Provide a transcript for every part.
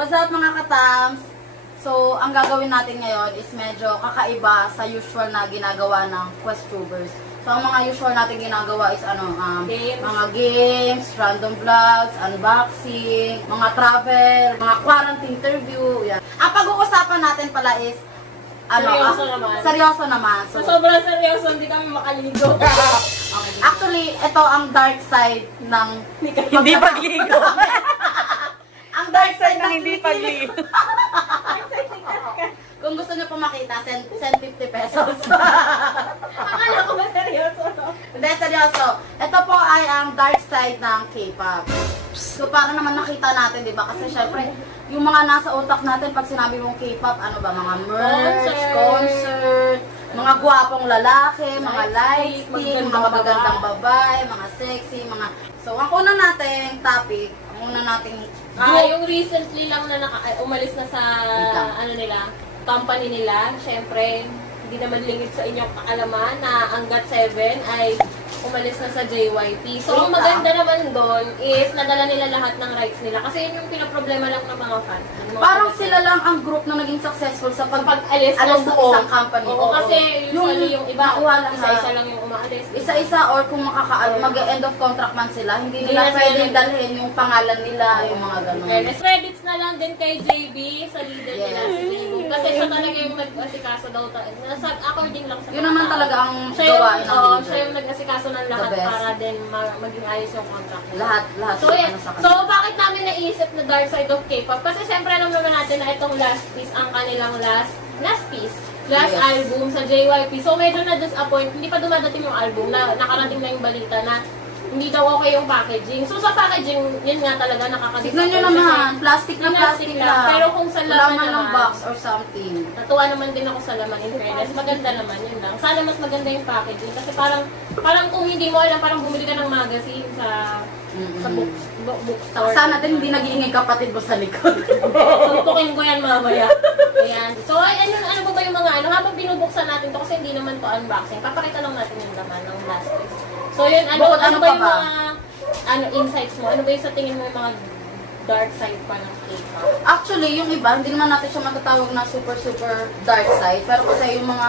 What's up mga katams? So, ang gagawin natin ngayon is medyo kakaiba sa usual na ginagawa ng Questtubers. So, ang mga usual natin ginagawa is mga games, random vlogs, unboxing, mga travel, mga quarantine interview. Yan. Ang pag-uusapan natin pala is seryoso naman. So, sobrang seryoso, hindi kami makaligo. Okay. Actually, ito ang dark side ng hindi pagligo. Ang dark side ng hindi pagligo. Kung gusto nyo po makita, send 50 pesos. Akala ko ba seryoso? Hindi, seryoso. Ito po ay ang dark side ng K-pop. So, para naman nakita natin, di ba? Kasi syempre, yung mga nasa utak natin, pag sinabi mong K-pop, ano ba? Mga merch, concert, mga gwapong lalaki, mga lightstick, mga magagandang babae, mga sexy, mga... So, ang una nating topic, yung recently lang na umalis na sa, company nila, syempre, hindi naman lingid sa inyong kaalaman na ang GOT7 ay umalis na sa JYP. So, ang maganda naman doon is nadala nila lahat ng rights nila. Kasi yun yung pinaproblema lang ng mga fans. Parang sila lang ang group na naging successful sa pag-alis ng isang company. Oo, kasi usually yung iba, isa-isa lang yung umaalis. Isa-isa or kung mag-end of contract man sila, hindi nila pwedeng dalhin yung pangalan nila, yung mga gano'n. Credits na lang din kay JB sa leader nila. Kasi siya talaga yung nag-asikaso daw. According lang sa yun naman talaga ang gawain ng leader. Siya yung nag-asikaso ng lahat para din maging ayos yung contract. Lahat. So, bakit namin naisip na Dark Side of K-pop? Kasi syempre alam naman natin na itong last piece, ang kanilang last album sa JYP. So, medyo na-disappoint. Hindi pa dumadating yung album. Nakarating na yung balita na hindi daw okay yung packaging. So, sa packaging, yun nga talaga nakaka-disappoint. Tignan nyo naman, plastic na. Pero kung sa laman naman, ng box or something. Natuwa naman din ako sa laman, in fairness. Maganda naman, yun lang. Sana mas maganda yung packaging. Kasi parang kung hindi mo alam, parang bumili ka ng magazine sa bookstore. Sana din hindi nag-iingay kapatid mo sa likod. Suntukin ko yan mamaya. Ayan. So, ano ba yung mga habang binubuksan natin to kasi hindi naman to unboxing. Papakita lang natin yung laman ng last piece. So, yun, ano ba yung mga insights mo? Ano ba yung sa tingin mo yung mga dark side pa ng K-pop? Actually, yung iba, hindi naman natin siya matatawag na super dark side. Pero kasi yung mga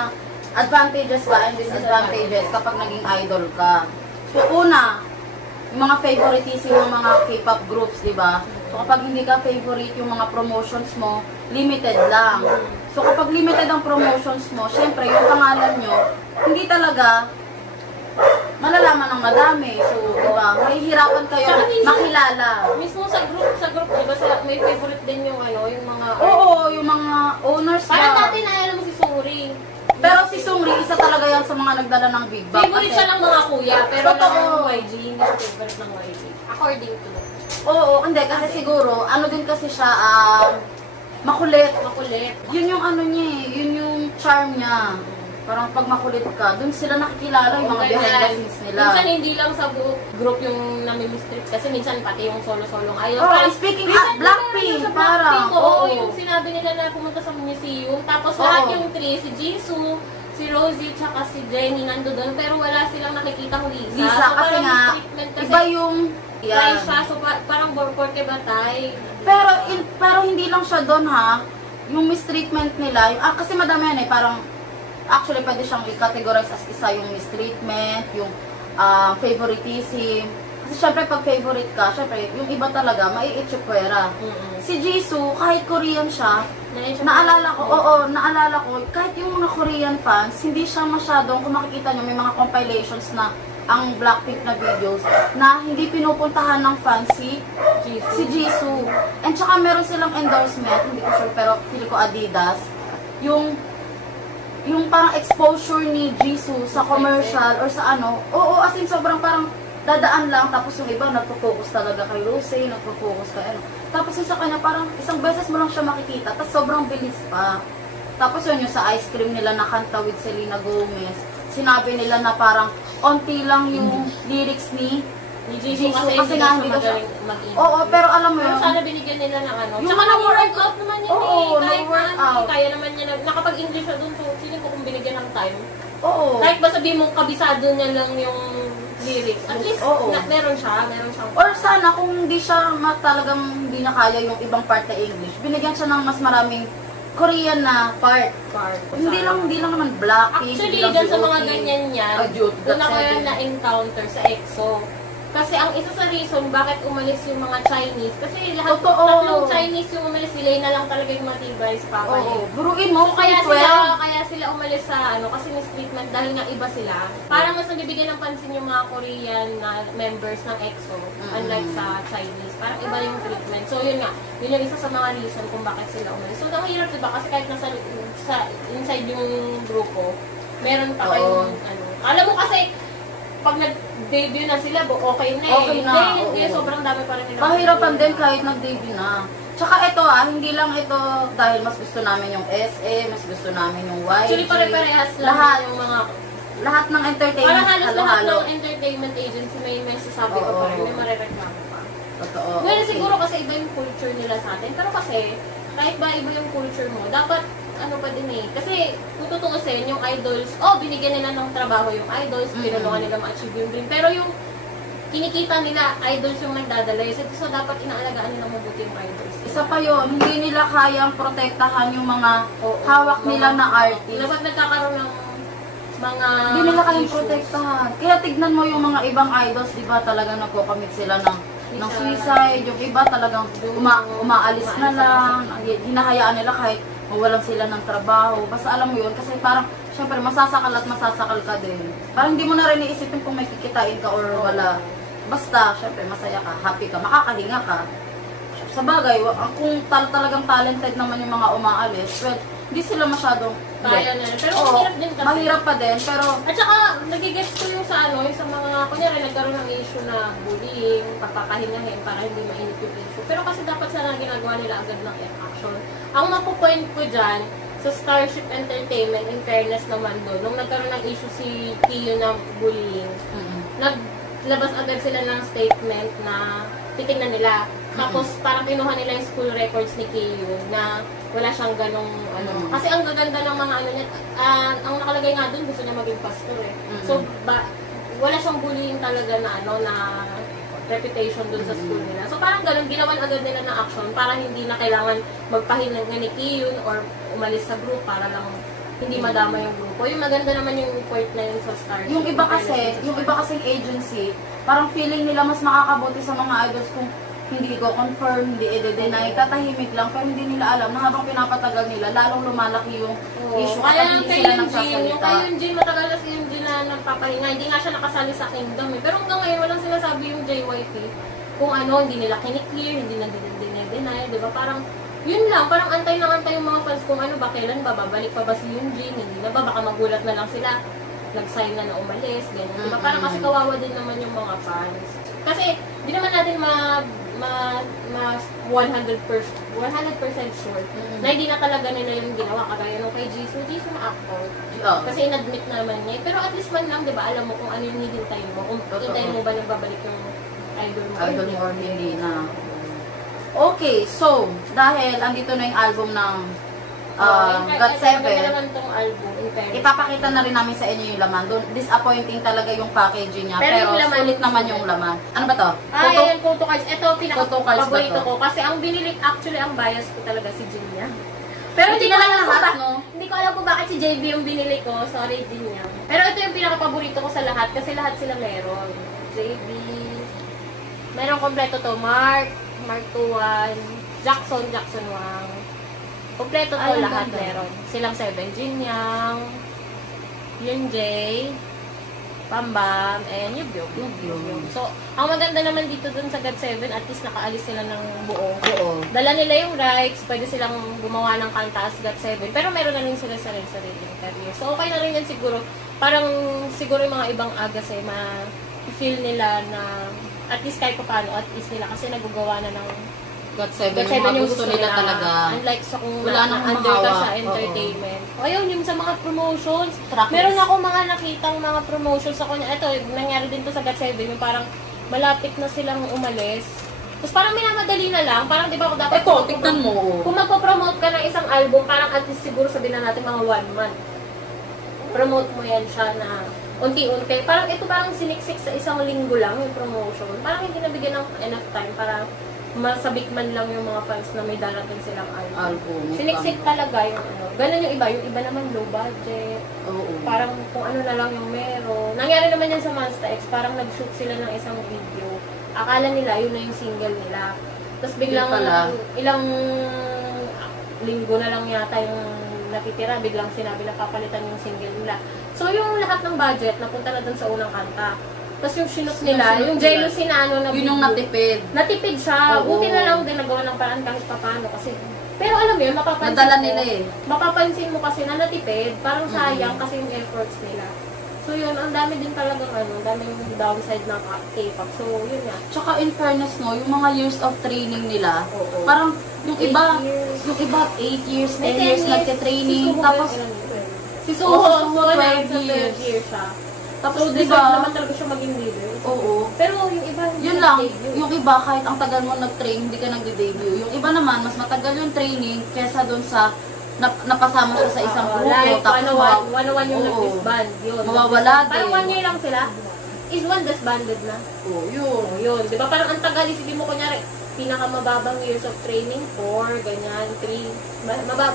advantages ba and disadvantages kapag naging idol ka. So, una, yung mga favoritism ng mga K-pop groups, di ba? So, kapag hindi ka favorite, yung mga promotions mo, limited lang. So, kapag limited ang promotions mo, syempre, yung pangalan nyo, hindi talaga malalaman ng madami. So, di ba? Mahihirapan kayo makilala. Mismo sa group, di ba, may favorite din yung yung mga... Oo, yung mga owners ba? Parang dati na mo si Suri. Pero si Sungri, isa talaga yan sa mga nagdala ng Big Bang. Favorite siya ng mga kuya, pero ng YG, hindi siya favorite ng YG. According to them. Oo, hindi. Kasi siguro, ano din kasi siya, makulit. Yun yung ano niya yun yung charm niya. Parang pag makulit ka, dun sila nakikilala yung mga behind the scenes nila. Minsan hindi lang sa group yung nami-mistrip kasi minsan pati yung solo-solong ayaw. Oh, speaking of Blackpink, parang. Oo, yung sinabi nila na pumunta sa museum. Tapos lahat yung three, si Jisoo, si Rosie, tsaka si Jennie nando doon. Pero wala silang nakikita Lisa. Lisa, so, kasi nga, iba yung... Try siya, so parang porke batay. Pero hindi lang siya doon ha. Yung mistreatment nila, kasi madami yan parang actually, pwede siyang i-categorize as isa yung mistreatment, yung favoritism. Kasi syempre, pag favorite ka, syempre, yung iba talaga, maiitsupwera. Si Jisoo, kahit Korean siya, naalala ko, kahit yung mga Korean fans, hindi siya masyadong, kung makikita nyo, may mga compilations na ang Blackpink na videos, na hindi pinupuntahan ng fans si Jisoo. And tsaka meron silang endorsement, hindi ko sure, pero feel ko Adidas, yung parang exposure ni Jisoo sa commercial or sa as in sobrang parang dadaan lang, tapos yung iba nagpo-focus talaga kay Rosé, nagpo-focus kay tapos yung sa kanya parang isang beses mo lang siya makikita, tapos sobrang bilis pa. Tapos yun yung sa ice cream nila na kanta with Selena Gomez, sinabi nila na parang onti lang yung lyrics ni Jisoo kasi nga hindi daw siya mag-ibig. Oo, pero alam mo yun. Sana binigyan nila ng Tsaka na-workout naman yun kahit kaya naman niya nakapag-English siya dun. So, feeling ko kung binigyan ng time. Oo. Kahit ba sabihin mong kabisado niya lang yung lyrics. At least, Oo. meron siyang Or sana kung hindi siya talagang hindi niya kaya yung ibang part na English, binigyan siya ng mas maraming Korean na part. Hindi lang naman Blackpink. Actually, hindi lang dyan sa GOT. mga ganyan yan, Dude, doon ako GOT7. yan na-encounter sa EXO. Kasi ang isa sa reason bakit umalis yung mga Chinese, kasi lahat Totoo. tatlong Chinese yung umalis, sila na lang talaga yung matibay sa papa Oo. Buruin mo, So, kaya kung sila umalis sa kasi mistreatment dahil nga iba sila. Parang mas nabibigyan ng pansin yung mga Korean na members ng EXO, unlike sa Chinese. Parang iba yung treatment. So yun nga, yun yung isa sa mga reason kung bakit sila umalis. So mahirap diba? Kasi kahit nasa inside yung grupo, meron pa kayong alam mo kasi, pag nag-debut na sila, okay na eh. Okay na, Hindi, oo. sobrang dami pa rin nila. Mahirapan din kahit nag-debut na. Tsaka ito hindi lang ito dahil mas gusto namin yung SA, mas gusto namin yung YG. Actually, pare-parehas lang Lahat. yung mga... Lahat ng entertainment, Parang halos lahat halo-halo. ng entertainment agency may sasabi ko pa rin, may marereklamo pa. Totoo. Well, okay. siguro kasi iba yung culture nila sa atin. Pero kasi, kahit ba iba yung culture mo, dapat ano pa din eh. Kasi, kung tutuusin, yung idols, binigyan nila ng trabaho yung idols, tinulungan nila ma-achieve yung dream. Pero yung kinikita nila, idols yung nagdadala. So, dapat inaalagaan nila mabuti yung idols. Isa pa yun, hindi nila kayang protektahan yung mga hawak nila na artist. Dapat nagkakaroon ng mga Hindi nila kayang issues. protektahan. Kaya tignan mo yung mga ibang idols, di ba talagang nagko-commit sila ng suicide. Yung iba talagang umaalis na lang. Hinahayaan nila kahit mawalan sila ng trabaho. Basta alam mo yun, kasi parang, syempre, masasakal at masasakal ka din. Parang hindi mo na rin iisipin kung may kikitain ka or wala. Basta, syempre, masaya ka, happy ka, makakahinga ka. Sa bagay, kung talagang talented naman yung mga umaalis, well, hindi sila masyadong Kaya na. Pero mahirap din kasi. Mahirap pa din, pero At saka, nagigets ko yung sa yung sa mga, kunyari, nagkaroon ng issue na bullying, papakahingahin para hindi mainit yung issue. Pero kasi dapat sana ginagawa nila agad ng action. Ang mapupoint ko dyan, sa Starship Entertainment, in fairness naman doon, nung nagkaroon ng issue si Kiyo na bullying, naglabas agad sila ng statement na titignan nila. Tapos parang kinuha nila yung school records ni Kiyo na wala siyang ganong kasi ang gaganda ng mga niya, ang nakalagay nga doon gusto niya maging pastor eh. So wala siyang bullying talaga na na reputation doon sa school nila. So parang ganun, ginawan agad nila ng action para hindi na kailangan magpahinag nga ni Kiyo or umalis sa group para lang hindi madama yung grupo. Yung maganda naman yung report na yun sa Starship. yung iba kasing agency, parang feeling nila mas makakabuti sa mga idols kung hindi ko confirm, hindi i-deny, tatahimik lang, pero hindi nila alam na habang pinapatagal nila, lalong lumalaki yung issue Kaya kapag hindi kay sila Eugene, yung nagsasalita. kay Eugene, matagal na si Eugene na nagpapahinga. Hindi nga siya nakasali sa Kingdom eh. Pero hanggang ngayon, walang sinasabi yung JYP kung hindi nila kiniklear, hindi na dinedeny, di ba? Parang, yun lang, parang antay yung mga fans kung ba, kailan ba, babalik pa ba si Eugene, hindi na ba, baka magulat na lang sila, nag-sign na umalis, ganyan. Di ba? Parang kasi kawawa din naman yung mga fans. Kasi, di naman natin 100% sure na hindi na talaga nila yung ginawa kagaya nung kay Jisoo na actor. Kasi in-admit naman niya. Pero at least man lang, di ba, alam mo kung ano yung hihintayin mo. Kung hintayin mo ba nagbabalik yung idol mo or hindi na. Okay, so, dahil andito na yung album ng GOT7, naman tong album, in fairness. ipapakita na rin namin sa inyo yung laman. Disappointing talaga yung packaging niya, Pero pero yung laman, sulit naman yung laman. Ano ba to? Ayan, photo cards. Ito, Photo cards pinaka-paborito ba to? ko. Kasi ang binili, actually, ang bias ko talaga si Jinya. Pero Hindi hindi ko na alam kung lahat, ba- no? hindi ko alam kung bakit si JB yung binili ko. Sorry, Jinya. Pero ito yung pinaka-paborito ko sa lahat kasi lahat sila meron. JB. Meron kompleto to. Mark 2-1, Jackson Wang. Kompleto to Ay, ang lahat ganda. meron. Silang 7, Jinyang, Yunjae, Pambam, and Yubyug. So, ang maganda naman dito dun sa GOT7, at least nakaalis sila ng buo. Dala nila yung rights, pwede silang gumawa ng kanta as GOT7, pero meron na rin sila sariling career. So, okay na rin yan siguro. Parang siguro yung mga ibang agas ma-feel nila na at least kahit pa paano, at least nila kasi nagugawa na ng GOT7, GOT7 yung mga gusto nila talaga. Unlike sa kung Wala nang under ka mahawa. sa entertainment. O ayun, yung sa mga promotions. Tracklist. Meron ako mga nakitang mga promotions sa kanya. Ito, nangyari din to sa GOT7, yung parang malapit na silang umalis. Tapos parang minamadali na lang. Parang di ba dapat Ito, tignan mo. kung magpo-promote ka ng isang album, parang at least siguro sabihin na natin mga 1 month. Promote mo yan siya na unti-unti. Parang ito parang siniksik sa isang linggo lang yung promotion. Parang hindi nabigyan ng enough time para masabik man lang yung mga fans na may darating silang album. Siniksik talaga yung ano. Ganun yung iba naman low budget. Oo. Parang kung ano na lang yung meron. Nangyari naman yan sa Monsta X, parang nag-shoot sila ng isang video. Akala nila yun na yung single nila. Tapos biglang ilang linggo na lang yata yung natitira, biglang sinabi na papalitan yung single nila. So yung lahat ng budget napunta na dun sa unang kanta. Tapos yung sinot nila, yung jealousy na ano na yun yung natipid. Natipid siya. Oo. Buti na lang din nagawa ng paraan kahit papaano kasi. Pero alam mo yun, mapapansin Nadala mo. nila eh. Mapapansin mo kasi na natipid, parang sayang kasi yung efforts nila. So yun, ang dami din talagang ano, ang dami yung downside ng K-pop. So yun nga. Tsaka in fairness no, yung mga years of training nila, Oo. parang yung 8 iba, years. yung iba 8 years, 10 May 10 years nagte-training, Si Suho tapos ba yun? si Suho, Suho 12 12 years. years siya. Tapos So di deserve ba? naman talaga siya maging leader. Oo. Pero yung iba, hindi Yun lang, nag-debut. yung iba kahit ang tagal mo nag-train, hindi ka nagde-debut. Yung iba naman, mas matagal yung training kesa doon sa napasama siya sa isang grupo. Like, tapos 101 yung Oo. nag-disband. Yun. Mawawala Parang din. 1 year lang sila. Is one disbanded na. Oo, yun. Oh, yun. Di ba parang ang tagal, isipin mo kunyari, pinakamababang years of training, 4, ganyan, 3.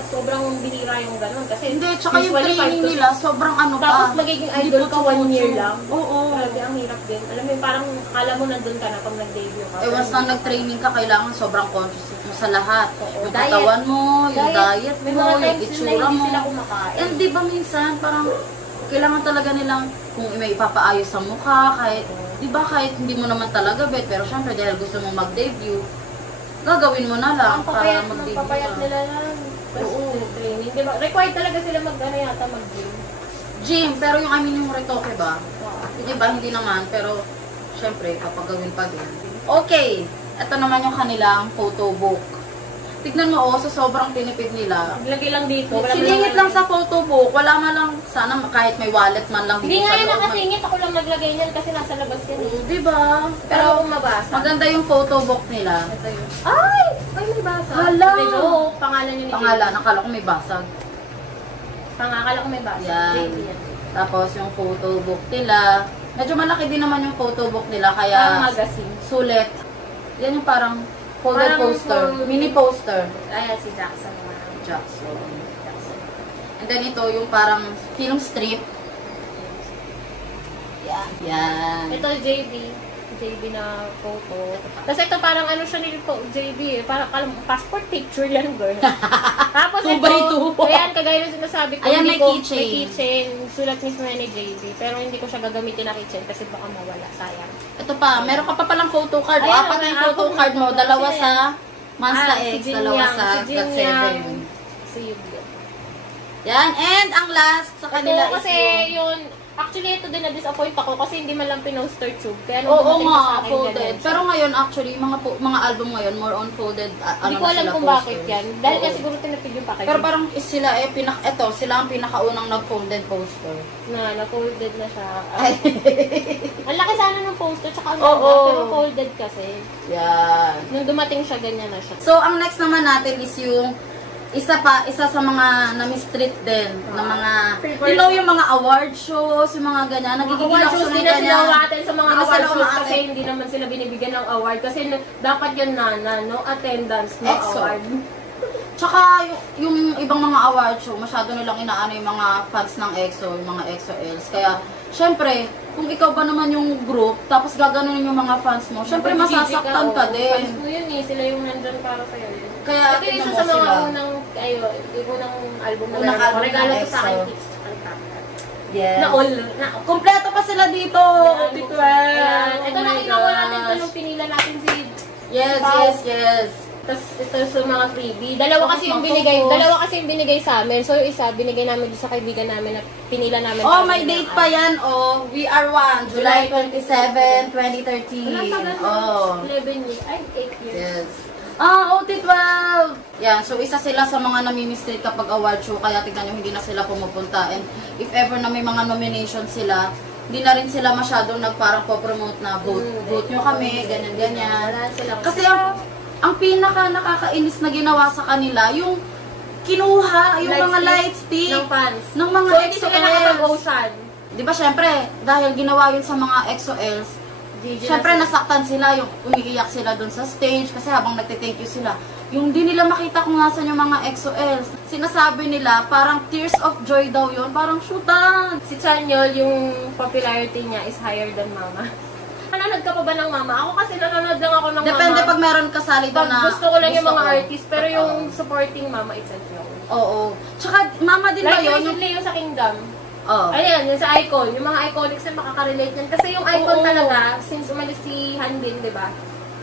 Sobrang bihira yung ganun. Kasi Hindi, tsaka yung usually training 5 to 6. nila, sobrang ano pa. Tapos magiging idol ka 1 year lang. Oo. Grabe, ang hirap din. Alam mo yun, parang akala mo nandun ka na pag nag-debut ka. Eh, once na nag-training ka, kailangan sobrang conscious mo sa lahat. Oo. Yung Diet. katawan mo, yung diet May mo, mga yung times na itsura hindi mo. sila kumakain. And di ba minsan, parang kailangan talaga nilang, kung may ipapaayos sa mukha, kahit, di ba kahit hindi mo naman talaga bet, pero syempre dahil gusto mo mag-debut, gagawin mo na lang Ang para papayat, mag-debut papayat ka. nila lang. Oo. Training. Di ba? Required talaga sila yata mag-gym. Gym, pero yung yung retoke ba? Hindi ba? Hindi naman, pero syempre, papagawin pa din. Okay, ito naman yung kanilang photo book. Tignan mo, sa sobrang tinipid nila. Naglagay lang dito. Siningit lang sa photo book, wala man lang, sana kahit may wallet man lang Hindi nga sa yan loob. nakasingit. Ako lang naglagay niyan kasi nasa labas yan. Eh. Diba? Pero kung mabasa. Maganda yung photo book nila. Ito yun. Ay! Ay, may basa. Hala! Medyo, pangalan niya ni Pangalan, nakala ko may basag. Pangakala ko may basa. Yan. JD yan. Tapos yung photo book nila. Medyo malaki din naman yung photo book nila, Parang kaya magazine. sulit. Yan yung parang folded Parang poster. fold- Mini poster. Ayan, si Jackson. Jackson. And then ito yung parang film strip. Yan. Yan. Ito, JB. JB na photo. Tapos ito parang ano siya nito, JB eh. Parang passport picture yan, girl. Tapos 2 by 2. ayan, kagaya ng sinasabi ko. Ayan, hindi may ko- keychain. May keychain. Sulat mismo yan ni JB. Pero hindi ko siya gagamitin na keychain kasi baka mawala. Sayang. Ito pa, meron ka pa palang photo card. Ayan, Apat na yung may photo apat card na mo. photo. Dalawa Sino sa Monsta Si X, Jin dalawa Yang, sa si Jin God7. Yang, Si Yubi. Yan. And ang last sa kanila Ito kasi is yung... yun, actually ito din na-disappoint ako kasi hindi man lang pinoster tube. Kaya nung Oo dumating nga, sa akin, folded. ganun siya. Pero ngayon, actually, mga album ngayon, more on folded. Hindi ko na alam sila, kung posters. bakit yan. Dahil Oo. kasi siguro tinapid yung packaging. Pero parang sila sila ang pinakaunang nag-folded poster. na-folded na siya. Ay. Ang laki sana ng poster, tsaka ang Oo. ganda, pero folded kasi. Yan. Nung dumating siya, ganyan na siya. So, ang next naman natin is yung isa sa mga na-mistreat din na mga, you know, yung mga award shows, yung mga ganyan, nagiging Award shows, sunod hindi na sila ganyan. umaten sa mga Hindi na award sila shows umaattend. kasi hindi naman sila binibigyan ng award. Kasi dapat yan no attendance, no EXO. award. Tsaka yung ibang mga award show, masyado nilang inaano yung mga fans ng EXO, yung mga EXO-Ls. Kaya, syempre, kung ikaw ba naman yung group, tapos gaganunin yung mga fans mo, syempre masasaktan ka din. Fans mo yun eh, sila yung nandyan para sa'yo. Yun. Kaya, Ito yung tingnan isa mo sa mga sila. unang album na Unang album regalo ng ko sa EXO. akin, Tix, tsaka ni Papa. Yes. Na all, na Kompleto pa sila dito. Yan, T12. Ayan. Ito Oh na my kinuha natin ito gosh. nung pinila natin si Yes, Pao. yes. Tapos ito sa mga freebie. Dalawa Focus kasi ng yung binigay, focus. dalawa kasi yung binigay sa amin. So yung isa binigay namin doon sa kaibigan namin na pinila namin. Oh, para may bigyan date ng pa ano. yan. Oh, we are one. July 27, Wala 2013. tagal na. Oh. 11 years. Ay, 8 years. Yes. OT12! Yan, so isa sila sa mga namimistreat kapag award show, kaya tignan nyo, hindi na sila pumupunta. And if ever na may mga nomination sila, hindi na rin sila masyadong nagparang po-promote na vote nyo kami, ganyan-ganyan. Wala silang- Kasi ang pinaka nakakainis na ginawa sa kanila, yung kinuha, yung mga light stick ng fans. ng mga So, hindi sila EXO-Ls. nakapag-ocean. di ba syempre, dahil ginawa yun sa mga EXO-Ls, syempre nasaktan sila, yung umiiyak sila dun sa stage, kasi habang nagte-thank you sila, yung di nila makita kung nasan yung mga EXO-Ls. Sinasabi nila, parang tears of joy daw yun, parang shootan. Si Chanyeol, yung popularity niya is higher than Mama. Nanonood ka pa ba ng Mama? Ako kasi nanonood lang ako ng Depende Mama. pag meron kasali doon na Gusto ko lang yung mga gusto ko. artist, pero yung supporting Mama itself yun. Oo. Tsaka, Mama din ba Like yun? recently yung sa Kingdom. Oo. Ayan, yung sa Icon. Yung mga iconics na makaka-relate yan. Kasi yung Icon Oo. talaga, since umalis si Hanbin, di ba?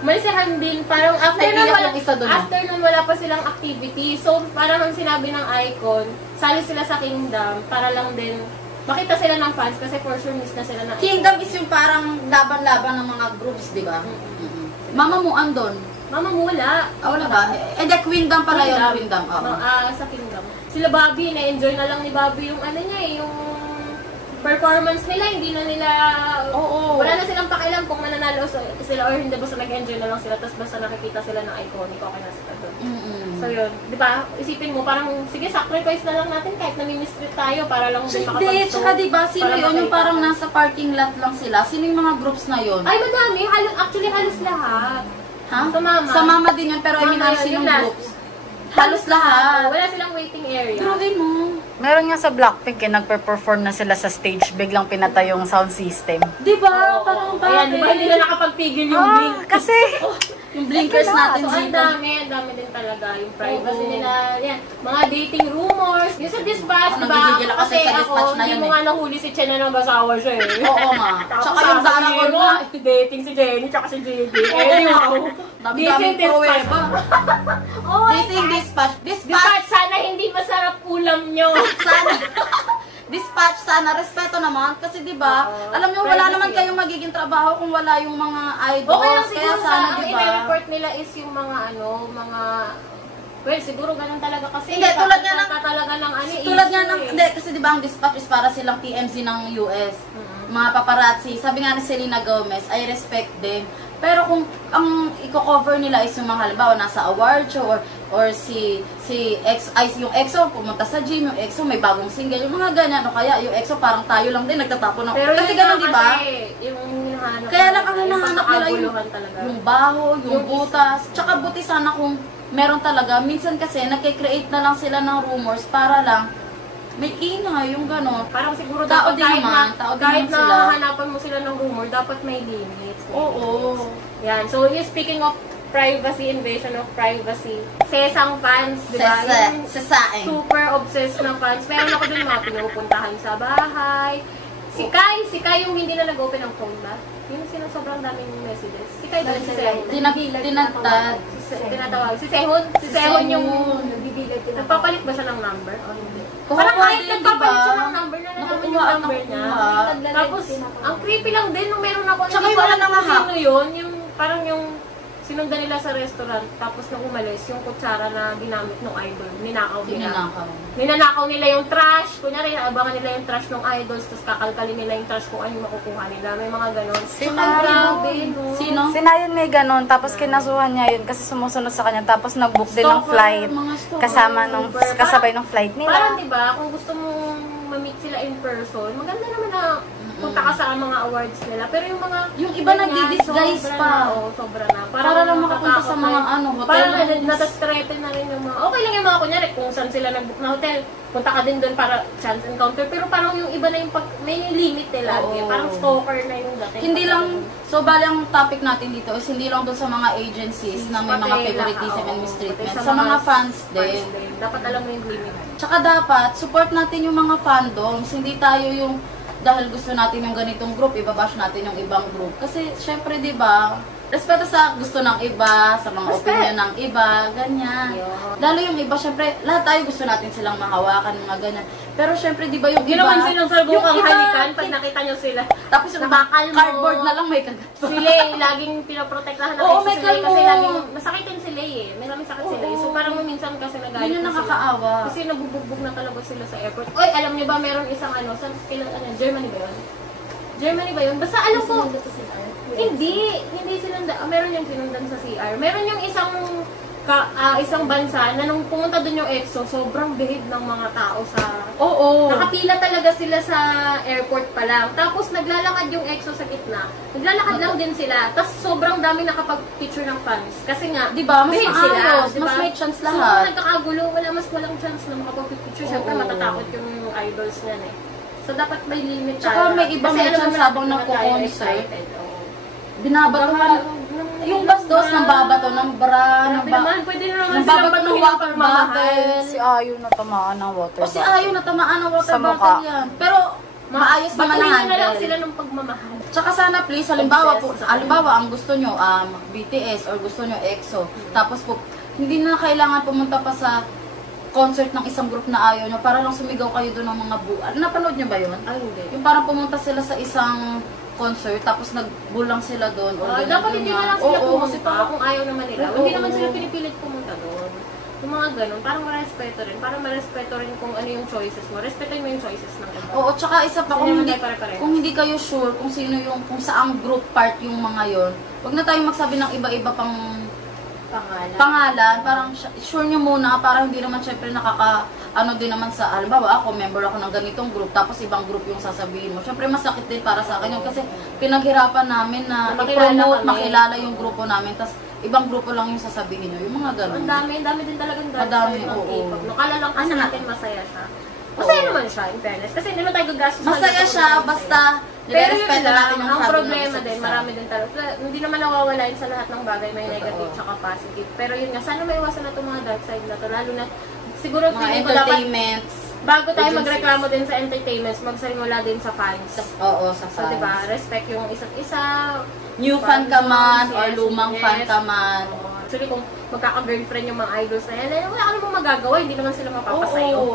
Umalis si Hanbin, parang after Naiiyak nun, yung isa dun, after nun wala pa silang activity. So, parang ang sinabi ng Icon, sali sila sa Kingdom para lang din makita sila ng fans kasi for sure miss na sila ng Kingdom is yung parang laban-laban ng mga groups, di ba? Mama mo andon. Mama mo wala. Wala ba? Eh, the Queendom pala yun. Queendom. Oo. Sa Kingdom. Sila Bobby, na-enjoy na lang ni Bobby yung ano niya yung performance nila, hindi na nila, wala na silang pakialam kung mananalo sila or hindi, basta nag-enjoy na lang sila, tapos basta nakikita sila ng iconic, okay na sila doon. So yun, di ba, isipin mo, parang, sige, sacrifice na lang natin kahit nami-mistreat tayo para lang din Hindi, makapag-show. tsaka diba, sino para yun? Yung makita. parang nasa parking lot lang sila. Sino yung mga groups na yun? Ay, madami, actually halos lahat. Ha? Sa Mama. Sa Mama din yun, pero I mean, Mama yun, sinong yung last. groups? Halos lahat. Wala silang waiting area. Drawin mo. Meron nga sa Blackpink, nagpe-perform na sila sa stage, biglang pinatay yung sound system. Diba? Parang Ayan, di ba hindi na nakapagpigil yung blink? Kasi, yung blinkers natin So, ang dito. dami din talaga yung privacy nila. Yan, mga dating rumors. Yung sa dispatch, di ba? Nagigigil ako Kasi sa ako, dispatch na hindi yun mo eh. nga nahuli si Chen na nang basawa siya eh. Oo nga. Tapos Tsaka yung sasabihin Zara mo, nga. dating si Jenny, tsaka si JD. Eh, wow. Dami-daming pruweba. Oh, Dating dispatch. dispatch, sana hindi masarap ulam nyo. Sana. Dispatch sana. Respeto naman. Kasi diba, Oo. alam nyo, wala Privacy naman yan. kayong magiging trabaho kung wala yung mga idols. Okay lang Kaya siguro sana, ang diba? i-report nila is yung mga well, siguro ganun talaga kasi. Hindi, tulad nga ng- talaga ng Tulad nga issue ng, eh. hindi, kasi diba ang dispatch is para silang TMZ ng US. Mga paparazzi. Sabi nga ni Selena Gomez, I respect them. Pero kung ang i-cover nila is yung mga halimbawa nasa award show or yung EXO pumunta sa gym, yung EXO may bagong single, yung mga ganyan, o kaya yung EXO parang tayo lang din nagtatapon ng. Pero Kasi yun ganun, nga diba? kasi, yung hinahanap Kaya lang ang nila, hinahanap nila pagkakaguluhan talaga. yung baho, yung Yung butas. Tsaka buti sana kung meron talaga. Minsan kasi nagke-create na lang sila ng rumors para lang may ingay, yung gano'n. Parang siguro Tao dapat din naman, kahit naman sila. na hanapan mo sila ng rumor, dapat may limits. Oo. Yan. So, yung speaking of privacy, invasion of privacy, sesang fans, di ba? Yung Sasaing. super obsessed na fans. Meron ako dun mga pinupuntahan sa bahay. Si Kai yung hindi na nag-open ng phone ba? Yung sobrang daming messages. Si Kai ba? Si Sehun. Tinatad. Tinatawag. Si Sehun yung nagpapalit ba siya ng number? O hindi? Parang kahit din, nagpapalit diba? siya ng number na naman yung Nakukuha at number niya. nakukuha. Tapos, ang creepy lang din nung meron ako. Tsaka hindi yung ko wala alam kung nangahak. sino yun. Yung, parang yung sinundan nila sa restaurant. Tapos nung umalis, yung kutsara na ginamit ng idol, ninakaw nila. Ninakaw. Ninanakaw nila yung trash. Kunyari, naabangan nila yung trash ng idols. Tapos kakalkalin nila yung trash kung ano yung makukuha nila. May mga ganon. Grabe, no? Sino? sinayon may ganon, tapos kinasuhan niya yun kasi sumusunod sa kanya, tapos nag-book din ng Stalker, flight. mga stalker. Kasama nung, Super. kasabay ng flight Parang nila. diba, kung gusto mong ma-meet sila in person, maganda naman na punta ka sa mga awards nila. Pero yung mga... Yung iba ganyan, nagdi-disguise sobra pa. Na, sobra na. Para lang makapunta sa mga hotel Parang rooms. natastrete na rin yung mga... Okay lang yung mga kunyari kung saan sila nag-book na hotel. Punta ka din doon para chance encounter. Pero parang yung iba na yung may limit nila. Oo. Parang stalker na yung dating. Hindi lang, so bali ang topic natin dito is hindi lang doon sa mga agencies na may mga Pati favoritism lahat, and oo. mistreatment. Pati Sa mga fans din. Dapat alam mo yung limit. Tsaka dapat, support natin yung mga fandoms. Hindi tayo yung, dahil gusto natin yung ganitong group, ibabash natin yung ibang group. Kasi, syempre, di ba, respeto sa gusto ng iba, sa mga Respect. opinion ng iba, ganyan. Yun. Lalo yung iba, syempre, lahat tayo gusto natin silang mahawakan, mga ganyan. Pero syempre, di ba yung Hindi iba, naman silang salbukang yung iba, halikan pag nakita nyo sila. tapos yung Nakakalmo. cardboard na lang may kagat. Sila laging pinoprotektahan na Oo, kasi may sila kalmo. kasi laging masakitin sila eh. May maraming sakit sila eh. So parang minsan kasi nagalit Yun yung na sila. nakakaawa. Kasi nabubugbog na talaga sila sa airport. Oy, alam niyo ba meron isang sa Germany ba yun? Germany ba yun? Basta alam ko, hindi sinundan. Meron yung sinundan sa CR. Meron yung isang isang bansa na nung pumunta doon yung EXO, sobrang behave ng mga tao sa... Oo. Nakapila talaga sila sa airport pa lang. Tapos naglalakad yung EXO sa gitna. Naglalakad lang din sila. Tapos sobrang dami nakapag-picture ng fans. Kasi nga, Diba? Mas behave maayos. diba? Mas may chance So, lahat. kung nagkakagulo, walang chance na makapag-picture. Siyempre, Oo. matatakot yung idols niyan eh. So, dapat may limit Tsaka may ibang Kasi may alam chance naman habang natin na tayo nagko-concert. excited, oo. Binabato yung bastos ng babato ng bra, Grabe naman, pwede na naman ng silang babato ng batuhin ng water pagmamahal. bottle. Si Ayo natamaan ng water O si Ayo natamaan ng water Sa mukha. bottle yan. Pero maayos naman na Batuhin na lang handle. sila ng pagmamahal. Tsaka sana please, halimbawa ang gusto nyo BTS or gusto nyo EXO, tapos po, hindi na kailangan pumunta pa sa concert ng isang group na ayaw nyo para lang sumigaw kayo doon ng mga Napanood nyo ba yun? Ay, hindi. Yung parang pumunta sila sa isang concert, tapos nagbulang sila doon. Or ganyan, Dapat hindi na lang sila Oo, kasi pumunta kung ayaw naman nila. Oo. Hindi naman sila pinipilit pumunta doon. Yung mga ganun, parang marespeto rin. Parang marespeto rin kung ano yung choices mo. Respetuhin mo yung choices ng iba. Oo, tsaka isa pa, Hindi naman tayo pare-pareho. kung hindi kayo sure kung sino yung, kung saang group part yung mga yon, wag na tayong magsabi ng iba-iba pang pangalan. Parang sure nyo muna, para hindi naman syempre din naman sa, halimbawa ako, member ako ng ganitong group, tapos ibang group yung sasabihin mo. Syempre masakit din para sa akin yun, kasi pinaghirapan namin na Makilala i-promote, kami. makilala yung grupo namin, tapos ibang grupo lang yung sasabihin nyo, yung mga ganun. Ang dami din talagang dark Madami, side ng oo. K-pop. No, kala lang kasi natin masaya siya. Masaya naman siya, in fairness. Kasi hindi naman tayo gagastos. Masaya siya, basta pero yun nirespeto lang, natin yung ang sabi ng problema isa't din, isa. marami din talaga. Hindi naman nawawala yun sa lahat ng bagay, may Totoo. negative tsaka positive. Pero yun nga, sana may iwasan na itong mga dark side na to. Lalo na, siguro Mga feeling ko dapat, entertainments. bago tayo agencies. magreklamo din sa entertainments, magsimula din sa fans. Oo, sa So, diba, respect yung isa't isa. New fan ka man, or Yes, lumang fan yes. ka man. Actually, kung magkaka-girlfriend yung mga idols na yan, wala ka namang magagawa, hindi naman sila mapapasayo. Oo,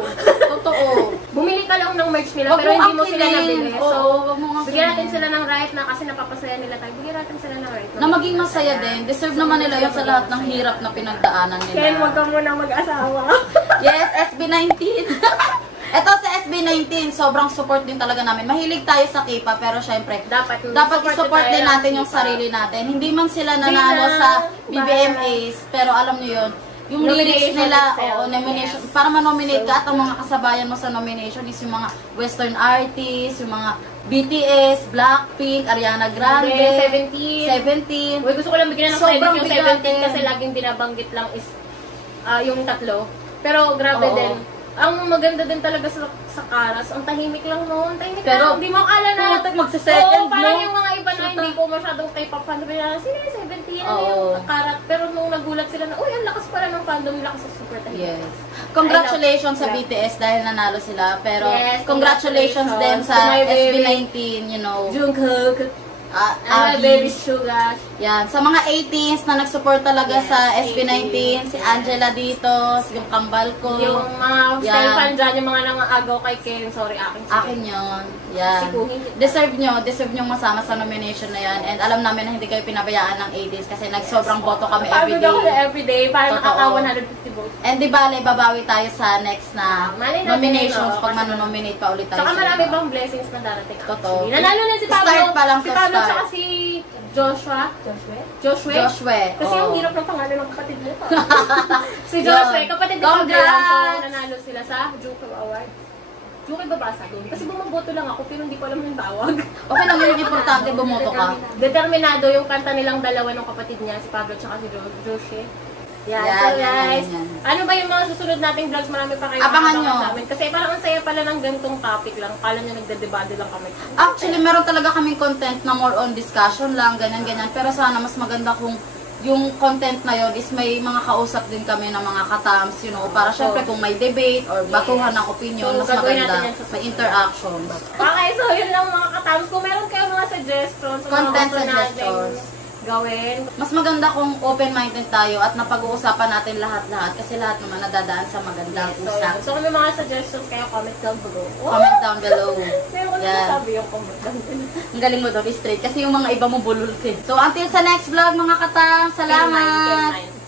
totoo. Bumili ka lang ng merch nila, Wag pero mong hindi mo sila angkinin. nabili. Oo, So, wag mong angkinin. bigyan natin sila ng right na kasi napapasaya nila tayo. Bigyan natin sila ng right. Na maging masaya din. Deserve naman nila yun sa lahat ng hirap na pinagdaanan nila. Ken, wag ka muna mag-asawa. Yes, SB19. Ito sa SB19, sobrang support din talaga namin. Mahilig tayo sa K-pop, pero syempre, dapat i-support din natin yung sarili natin. Hindi man sila nanalo Hindi na. sa BBMAs, pero alam nyo yun, yung lyrics Nomination nila, itself, nomination, yes. para ma-nominate ka at ang mga kasabayan mo sa nomination is yung mga western artists, yung mga BTS, Blackpink, Ariana Grande, 17. Uy, gusto ko lang bigyan ng Sobrang credit yung bigyan 17 natin. kasi laging binabanggit lang is yung tatlo. Pero grabe Oo. din. Ang maganda din talaga sa Karas, ang tahimik lang noon. Tahimik Pero, lang. Hindi mo akala na. pumatak magsa-second, Oo, parang no? yung mga iba na hindi ko masyadong K-pop fan. Sabi nila, sino yung 17? Ano Oo. yung Karat? Pero nung nagulat sila na, uy, ang lakas pala ng fandom nila kasi super tahimik. Yes. Congratulations sa I love- BTS dahil nanalo sila. Pero Yes, congratulations din congratulations to sa my baby. SB19, you know. Jungkook, Abby. baby Sugar. Yan. Sa mga 18s na nag-support talaga Yes, sa SB19, 18s. si Angela dito, yung kambal ko. Yung mga Yan. style fan dyan, yung mga nangagaw kay Ken, sorry, akin si Akin yun. Yan. Sikuhin. Deserve nyo masama sa nomination na yan. And alam namin na hindi kayo pinabayaan ng 18s kasi nagsobrang boto kami Pagod ako na everyday. everyday, para Totoo. nakaka 150 votes. And di bale, babawi tayo sa next na Malay natin, nominations no? pag Kasi- manonominate pa ulit tayo. Tsaka sa marami iba. bang blessings na darating. Totoo. actually. Nanalo na si Pablo. Start pa lang si sa Pablo start. tsaka si Joshua. Joshua? Kasi oo. yung hirap ng pangalan ng kapatid mo. Si Joshua, Yun. kapatid ni Pablo. Congrats! So, nanalo sila sa Juko Awards. Juko babasa doon. Kasi bumaboto lang ako, pero hindi ko alam yung tawag. Okay lang yun, importante bumoto ka. Determinado yung kanta nilang dalawa ng kapatid niya, si Pablo at si Joshua. Yan, So yan, guys, yan. ano ba yung mga susunod nating vlogs? Marami pa kayo Abangan makakabangan nyo. namin. Kasi parang ang saya pala ng ganitong topic lang. Kala nyo nagdedebate lang kami. Actually, meron talaga kaming content na more on discussion lang, ganyan-ganyan. Pero sana mas maganda kung yung content na yun is may mga kausap din kami ng mga katams, you know, para syempre kung may debate or batuhan ng opinion, So, mas gagawin maganda. natin yan sa May interactions. Okay, so yun lang mga katams. Kung meron kayong mga suggestions, sa mga Content gusto nating suggestions. gawin. Mas maganda kung open-minded tayo at napag-uusapan natin lahat-lahat kasi lahat naman nadadaan sa magandang So, usap. so kung may mga suggestions kayo, comment down below. Comment down below. Meron ko na Yan. sabi yung comment down below. Ang galing mo doon, straight. Kasi yung mga iba mo bulol din. So, until sa next vlog, mga katang, salamat! Good night.